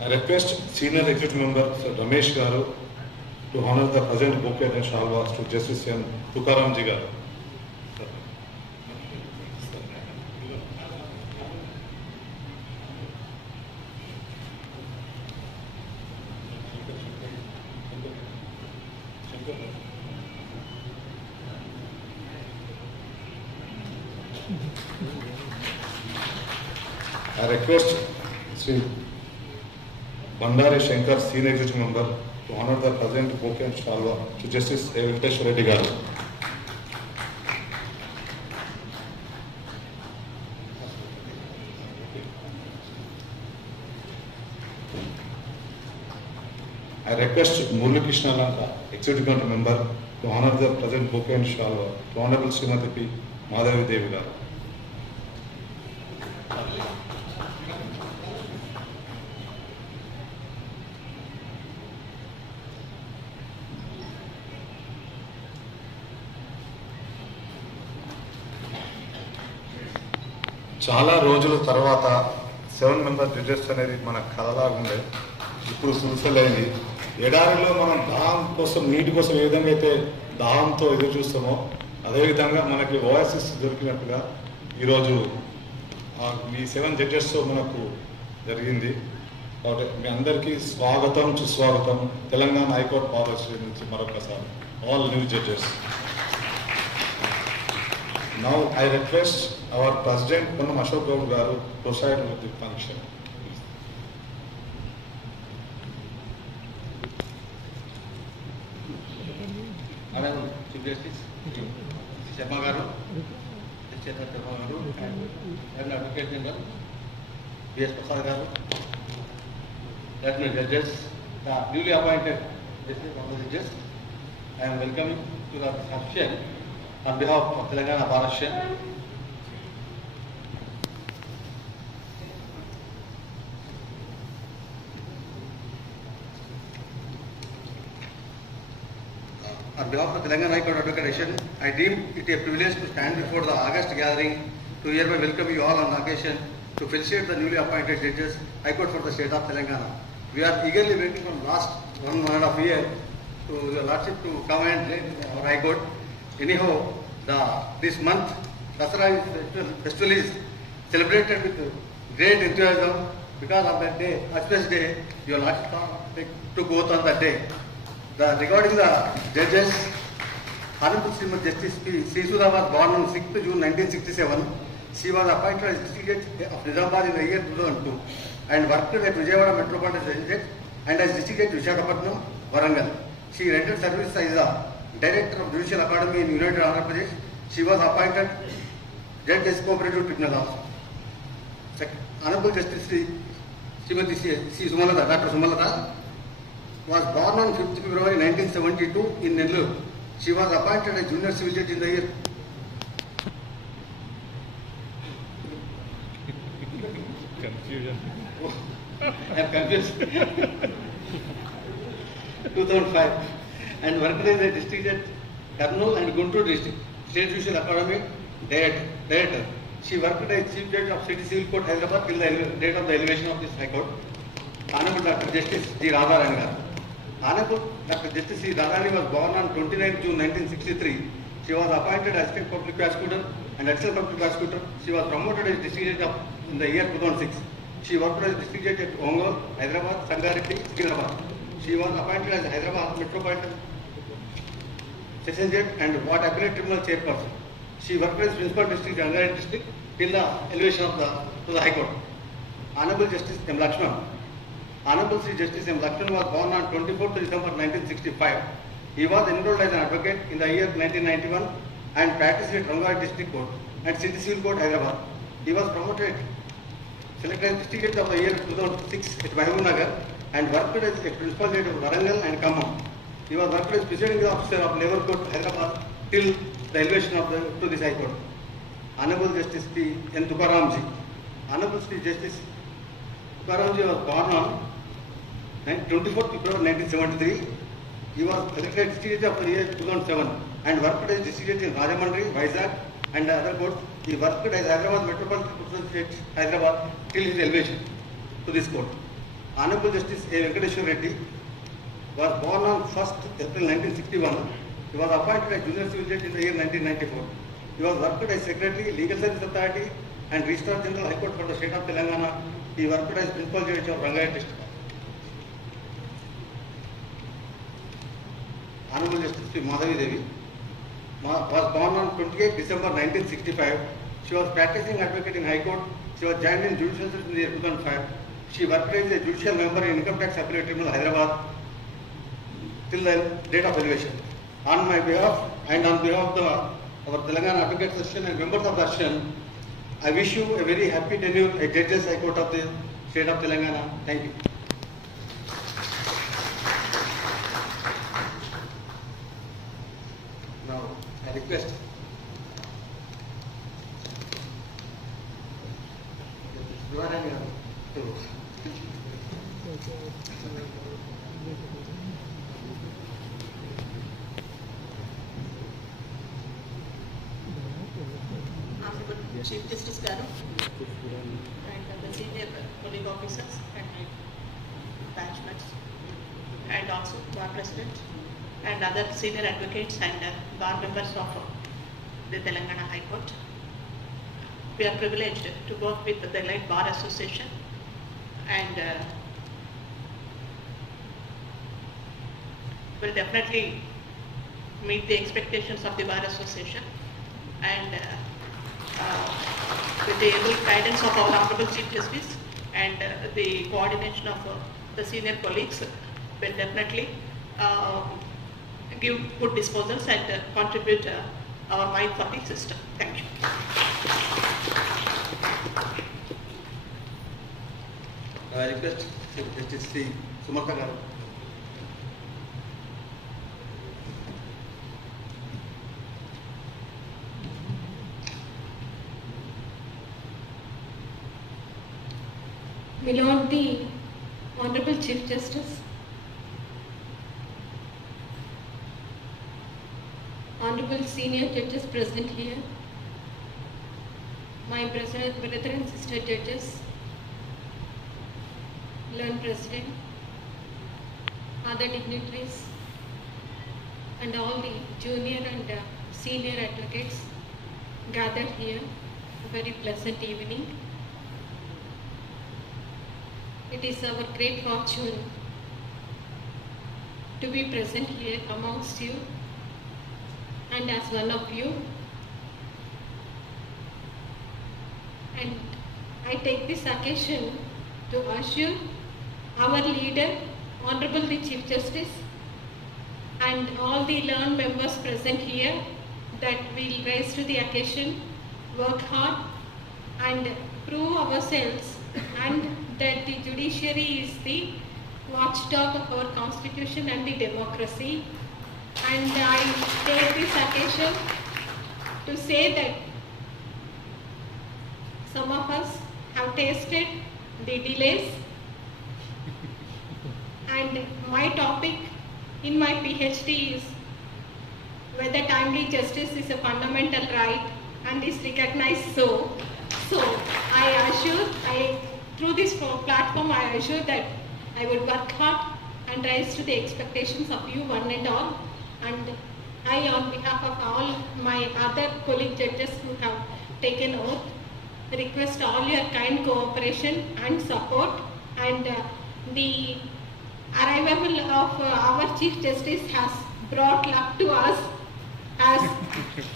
I request Senior Executive Member Sir Ramesh Garu to honor the present bouquet and shalwas to Justice M. Tukaramji Garu. I request Sri Bandari Shankar, Senior Executive Member, to honor the present bouquet and shalwa to Justice A. Venkateshwar Reddy Garu. I request Murli Krishna Lanka, Executive Committee Member, to honor the present bouquet and shalwa to Honorable Srimati P. Madhavi Devi Garu. చాలా రోజుల తర్వాత 7 member judges అనేది మన కలలాగా ఉండే ఇప్పుడు సులుసలైంది. ఎడారిలో మనం దాహం కోసం నీటి కోసం ఏ విధంగా అయితే దాహంతో ఎదురు చూస్తామో అదేవిధంగా మనకి ఓఎస్ఎస్ దొరికినట్టుగా ఈరోజు ఈ 7 జడ్జెస్తో మనకు జరిగింది. కాబట్టి మీ అందరికీ స్వాగతం సుస్వాగతం. తెలంగాణ హైకోర్టు పాలసీ నుంచి మరొకసారి all new judges. Now I request our President Ponnam Ashok Gowd Garu to proceed with the function. Honorable Chief Justice Sharma Garu, Chairman Sharma Garu, and Advocate General B.S. Prasad Garu, Lieutenant Judges, the newly appointed judges, I am welcoming to the function on behalf of Telangana Bar Association. On behalf of Telangana High Court Advocate Association, I deem it a privilege to stand before the August gathering to hereby welcome you all on the occasion to felicitate the newly appointed judges High Court for the state of Telangana. We are eagerly waiting from last one and a half year to the Lordship to come and lead our High Court. Anyhow, this month, Dasara festival is celebrated with great enthusiasm because of that day, auspicious day, your Lordship took oath on that day. Regarding the judges, Honorable Srimati Justice P. Sisuda was born on 6th June 1967. She was appointed as District Judge of Nizamabad in the year 2002 and worked at Vijayawada Metropolitan Judge and as District Judge Visakhapatnam, Warangal. She rendered service as a Director of Judicial Academy in United Andhra Pradesh. She was appointed Judge as Cooperative Tribunal also. Honorable Justice Srimati C. Sumalata, Dr. Sumalata, was born on 5th February 1972 in Nellore. She was appointed as Junior Civil Judge in the year I am confused. 2005 and worked as a District Judge, Kurnool and Guntur District, State Judicial Academy Director. She worked as Chief Judge of City Civil Court, Hyderabad till the date of the elevation of this High Court. Honorable Dr. Justice G. Radharani Garu. Honorable Dr. Justice C. Radharani was born on 29 June 1963. She was appointed as Assistant Public Prosecutor and Additional Public Prosecutor. She was promoted as District Judge in the year 2006. She worked as District Judge at Ongole, Hyderabad, Sangareddy, Sikalabad. She was appointed as Hyderabad Metropolitan Sessions Judge and What Appellate Tribunal Chairperson. She worked as Principal District Sangareddy District till the elevation of the High Court. Honorable Justice M. Lakshman. Honorable Sri Justice M. Lakshman was born on 24th December 1965. He was enrolled as an advocate in the year 1991 and practiced at Rangareddy District Court and City Civil Court, Hyderabad. He was promoted, selected as District Judge of the year 2006 at Mahbubnagar and worked as a Principal Judge of Warangal and Khammam. He was worked as Presiding Officer of Labour Court, Hyderabad till the elevation to this High Court. Honorable Justice P. N. Tukaramji. Honorable Sri Justice Tukaramji was born on 24th February 1973. He was elected District Judge of the year 2007 and worked as District Judge in Rajahmundry, Vizag and other courts. He worked as Hyderabad Metropolitan Judge, Hyderabad till his elevation to this court. Honorable Justice A. Venkateshwar Reddy was born on 1st April 1961. He was appointed as Junior Civil Judge in the year 1994. He was worked as Secretary, Legal Service Authority and Registrar General High Court for the state of Telangana. He worked as Principal Judge of Rangayat District. Honorable Justice P. Madhavi Devi was born on 28 December 1965. She was practicing advocate in High Court. She was joined in judicial service in the year 2005. She worked as a judicial member in Income Tax Appellate Tribunal, Hyderabad, till the date of elevation. On my behalf and on behalf of our Telangana Advocate Association and members of the association, I wish you a very happy tenure at Judges High Court of the state of Telangana. Thank you. Now, I request Honorable Chief Justice Garu and the senior police officers and my batchmates and also bar president and other senior advocates and bar members of the Telangana High Court. We are privileged to work with the Elite Bar Association and will definitely meet the expectations of the Bar Association and with the able guidance of our Honorable Chief Justice and the coordination of the senior colleagues will definitely give good disposals and contribute our mind for the system. Thank you. I request Chief Justice Sri Sumartha Garu. Milord the Honorable Chief Justice, Honorable Senior Judges present here, my brother and sister judges, learned President, other dignitaries, and all the junior and senior advocates gathered here. A very pleasant evening. It is our great fortune to be present here amongst you and as one of you. And I take this occasion to assure our leader, Honorable the Chief Justice, and all the learned members present here that we will rise to the occasion, work hard and prove ourselves, and that the judiciary is the watchdog of our constitution and the democracy. And I take this occasion to say that some of us have tasted the delays, and my topic in my PhD is whether timely justice is a fundamental right and is recognized so. So through this platform, I assure that I would work hard and rise to the expectations of you one and all. And I, on behalf of all my other colleague judges who have taken oath, request all your kind cooperation and support. And the arrival of our Chief Justice has brought luck to us, as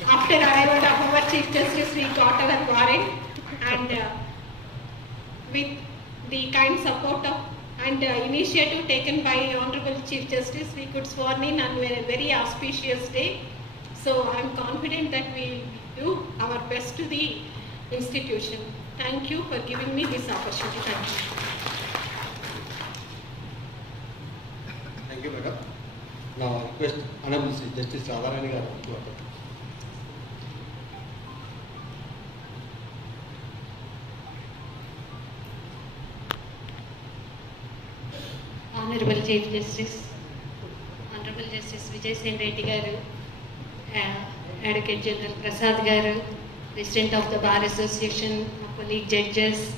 after arrival of our Chief Justice we got our warrant, and with the kind support of and initiative taken by Honorable Chief Justice, we could sworn in on a very auspicious day. So I am confident that we will do our best to the institution. Thank you for giving me this opportunity. Thank you. Thank you, madam. Now I request Honorable Justice Radharani Garu to attend. Honorable Chief Justice, Honorable Justice Vijay Sen Reddy Garu, Advocate General Prasad Garu, President of the Bar Association, colleague judges,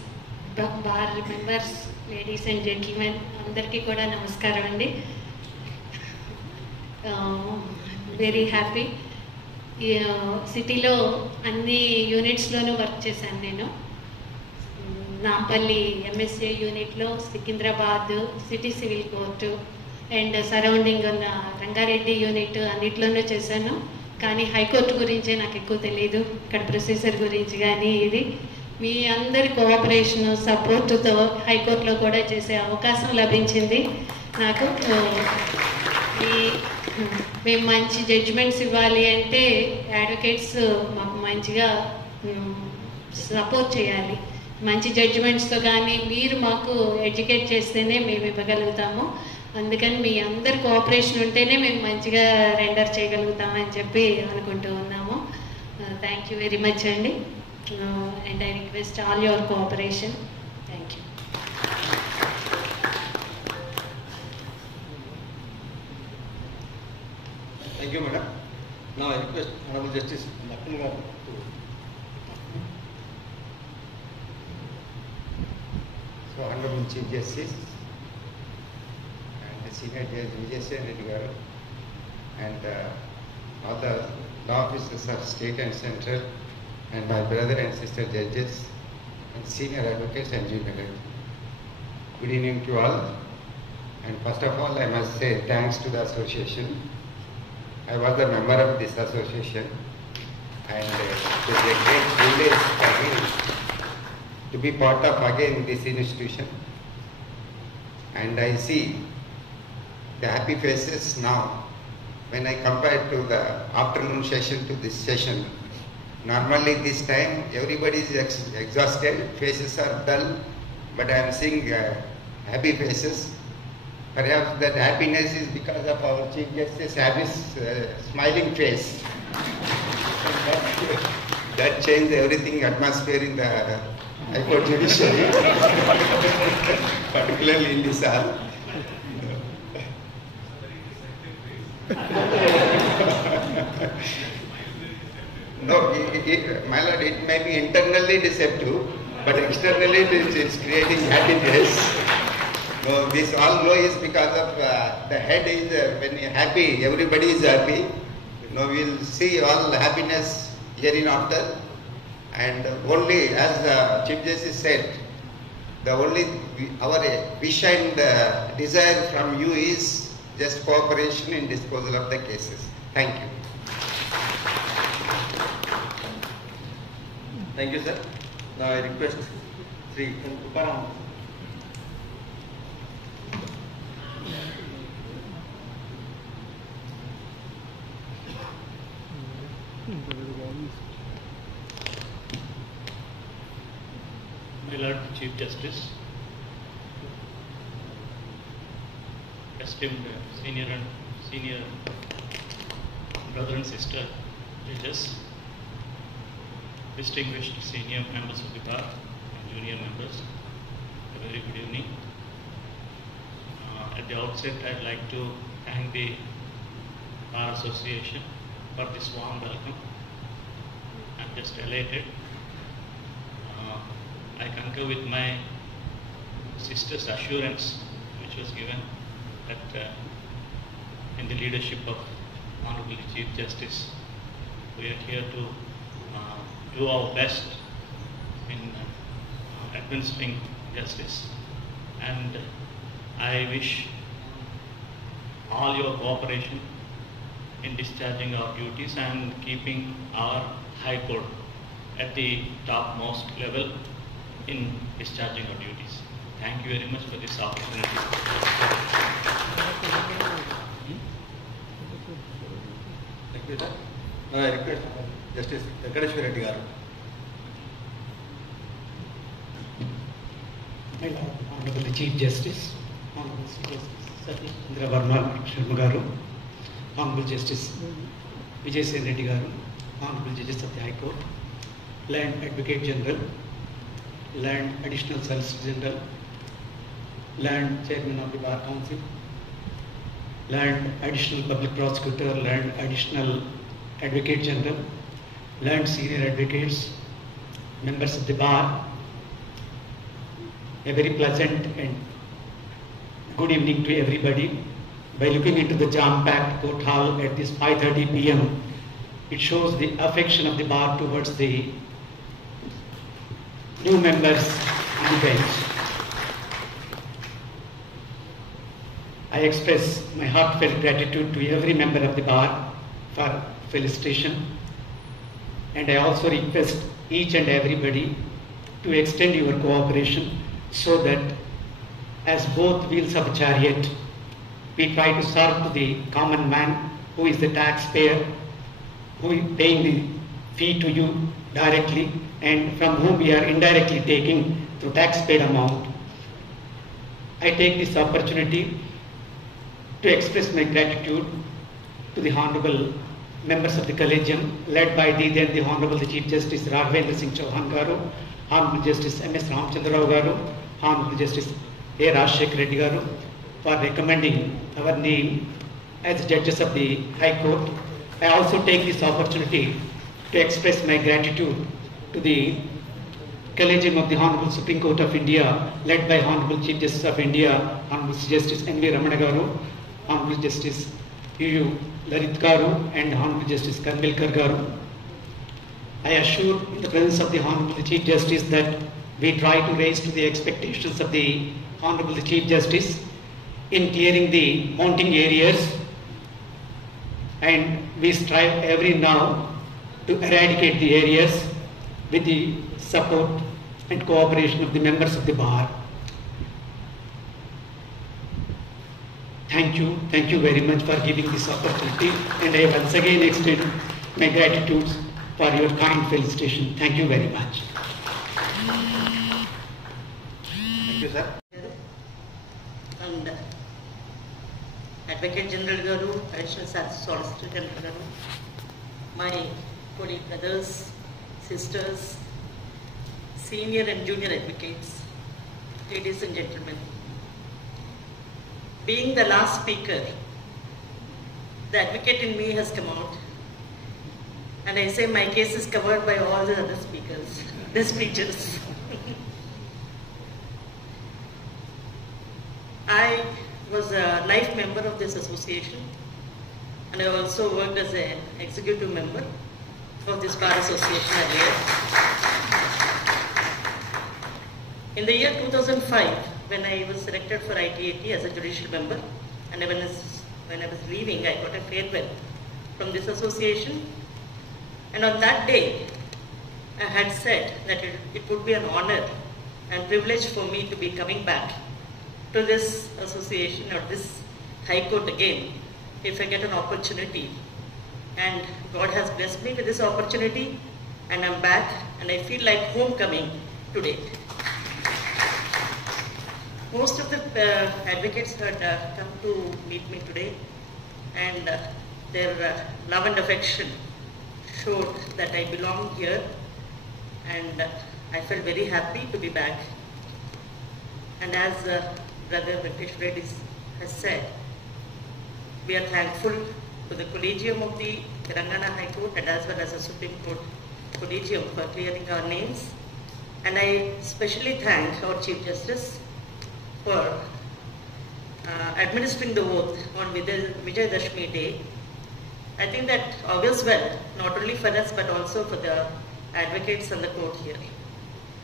bar members, ladies and gentlemen అందరికీ కూడా నమస్కారం అండి. Very happy. సిటీలో అన్ని యూనిట్స్లోనూ work చేశాను నేను. Nampally MSA యూనిట్లో, Secunderabad city civil court and surrounding ఉన్న రంగారెడ్డి యూనిట్ అన్నిట్లోనూ చేశాను. కానీ హైకోర్టు గురించే నాకు ఎక్కువ తెలియదు, ఇక్కడ ప్రొసీజర్ గురించి. కానీ ఇది మీ అందరి కోఆపరేషన్ సపోర్టుతో హైకోర్టులో కూడా చేసే అవకాశం లభించింది నాకు. మేము మంచి జడ్జిమెంట్స్ ఇవ్వాలి అంటే అడ్వకేట్స్ మాకు మంచిగా సపోర్ట్ చేయాలి. మంచి జడ్జిమెంట్స్తో కానీ మీరు మాకు ఎడ్యుకేట్ చేస్తేనే మేము ఇవ్వగలుగుతాము. అందుకని మీ అందరి కోఆపరేషన్ ఉంటేనే మేము మంచిగా రెండర్ చేయగలుగుతామని చెప్పి అనుకుంటూ ఉన్నాము. థ్యాంక్ యూ వెరీ మచ్ అండి. And I request all your cooperation. Thank you. Thank you, madam. Now I request Honorable Justice Lakshman Garu to. So, Honorable Chief Justice and the Senior Judge Vijay Reddy Garu and all the law officers of state and central and my brother and sister judges and senior advocates and junior. Good evening to all. And first of all, I must say thanks to the association. I was a member of this association and it is a great privilege for me to be part of again this institution. And I see the happy faces now when I compare to the afternoon session to this session. Normally this time everybody is exhausted, faces are dull, but I am seeing happy faces. Perhaps that happiness is because of our Chief Justice Abbey's smiling face. That changed everything, atmosphere in the High Court Judiciary, particularly in this hall. No, my lord, it may be internally deceptive, but externally it is creating happiness. No, this all glow is because of the head is when you're happy, everybody is happy. No, we'll see all happiness hereinafter. And only, as the Chief Justice said, the only our wish and desire from you is just cooperation in disposal of the cases. Thank you. Thank you, sir. Now I request Sri Tukaram. My Lord Chief Justice, esteemed senior brother and sister judges, distinguished senior members of the bar and junior members, a very good evening. At the outset, I'd like to thank the Bar Association for this warm welcome. I'm just elated. I concur with my sister's assurance which was given that in the leadership of Honorable Chief Justice, we are here to do our best in administering justice, and I wish all your cooperation in discharging our duties and keeping our High Court at the topmost level in discharging our duties. Thank you very much for this opportunity. Thank you, sir. Now I request Justice Venkateshwar Reddy Garu. Honorable Chief Justice, Honorable Satish Chandra Verma Sharma Garu, Honorable Justice Vijay Reddy Garu, Honorable Judges of the High Court, Land Advocate General, Land Additional Solicitor General, Land Chairman of the Bar Council, Land Additional Public Prosecutor, Land Additional Advocate General, Land Senior Advocates, members of the Bar, a very pleasant and good evening to everybody. By looking into the jam-packed court hall at this 5:30 p.m., it shows the affection of the bar towards the new members on the bench. I express my heartfelt gratitude to every member of the bar for felicitation, and I also request each and everybody to extend your cooperation so that as both wheels of a chariot, we try to serve to the common man who is the taxpayer, who is paying the fee to you directly and from whom we are indirectly taking through tax-paid amount. I take this opportunity to express my gratitude to the Honorable members of the Collegium, led by the then the Honorable the Chief Justice Raghavendra Singh Chauhan Garu, Honorable Justice M.S. Ramchandra Rao Garu, Honorable Justice A. Rajshekar Reddy Garu, for recommending our name as judges of the High Court. I also take this opportunity to express my gratitude to the Collegium of the Honorable Supreme Court of India, led by Honorable Chief Justice of India, Honorable Justice N.V. Ramana Garu, Honorable Justice U.U. Lalit Garu, and Honorable Justice Kanvilkar Garu. I assure in the presence of the Honorable Chief Justice that we try to raise to the expectations of the Honorable Chief Justice in clearing the mounting areas, and we strive every now to eradicate the areas with the support and cooperation of the members of the bar. Thank you very much for giving this opportunity, and I once again extend my gratitude for your kind felicitation. Thank you very much. Thank you, sir. And Advocate General Garu, Additional Solicitor General Garu, my colleague brothers, sisters, senior and junior advocates, ladies and gentlemen. Being the last speaker, the advocate in me has come out, and I say my case is covered by all the other speakers, the speeches. I was a life member of this association, and I also worked as an executive member of this bar association earlier. In the year 2005, when I was selected for ITAT as a judicial member, and when I was leaving, I got a farewell from this association. And on that day, I had said that it would be an honor and privilege for me to be coming back to this association or this High Court again if I get an opportunity. And God has blessed me with this opportunity, and I'm back, and I feel like homecoming today. Most of the advocates had come to meet me today, and their love and affection showed that I belong here, and I felt very happy to be back. And as Brother Venkatesh Reddy has said, we are thankful to the Collegium of the Telangana High Court and as well as the Supreme Court Collegium for clearing our names. And I especially thank our Chief Justice for administering the oath on Vijayadashmi Day. I think that augurs well, not only for us but also for the advocates and the court here.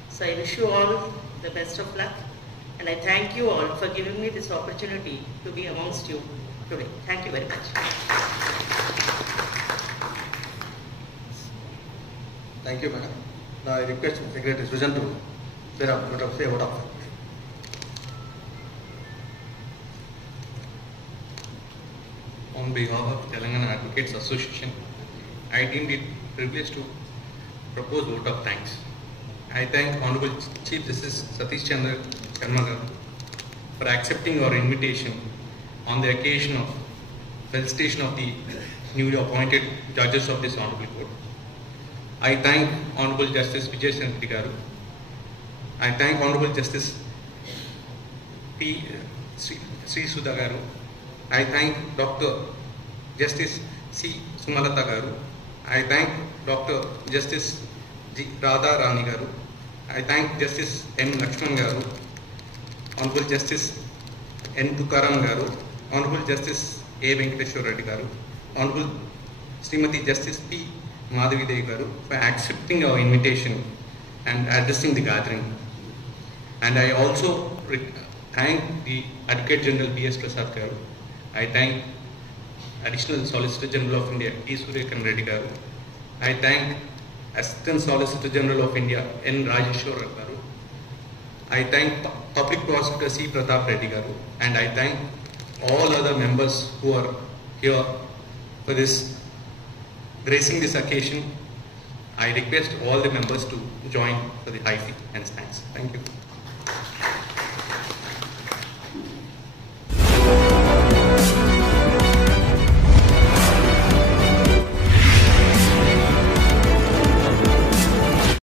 So I wish you all the best of luck, and I thank you all for giving me this opportunity to be amongst you today. Thank you very much. Thank you, madam. Now I request Secretary Susan to say a word of On behalf of Telangana Advocates Association, I deemed it privilege to propose vote of thanks. I thank Honorable Chief Justice Satish Chandra Karmagar for accepting our invitation on the occasion of felicitation of the newly appointed judges of this Honorable Court. I thank Honorable Justice Vijay Reddy Garu. I thank Honorable Justice P. Sri Sudha Garu. I thank Dr. Justice C. Sumalata Garu. I thank Dr. Justice G. Radha Rani Garu. I thank Justice M. Lakshman Garu. Honorable Justice N. Tukaram Garu, Honorable Justice A. Venkateshwar Reddy Garu, Honorable Srimati Justice P. Madhavi Devi Garu for accepting our invitation and addressing the gathering. And I also thank the Advocate General B.S. Prasad Garu. I thank Additional Solicitor General of India E. Suryakan Reddy Garu. I thank Assistant Solicitor General of India N. Rajeshwar Garu. I thank Public Prosecutor C. Pratap Reddy Garu, and I thank all other members who are here for this gracing this occasion. I request all the members to join for the high tea and thanks. Thank you.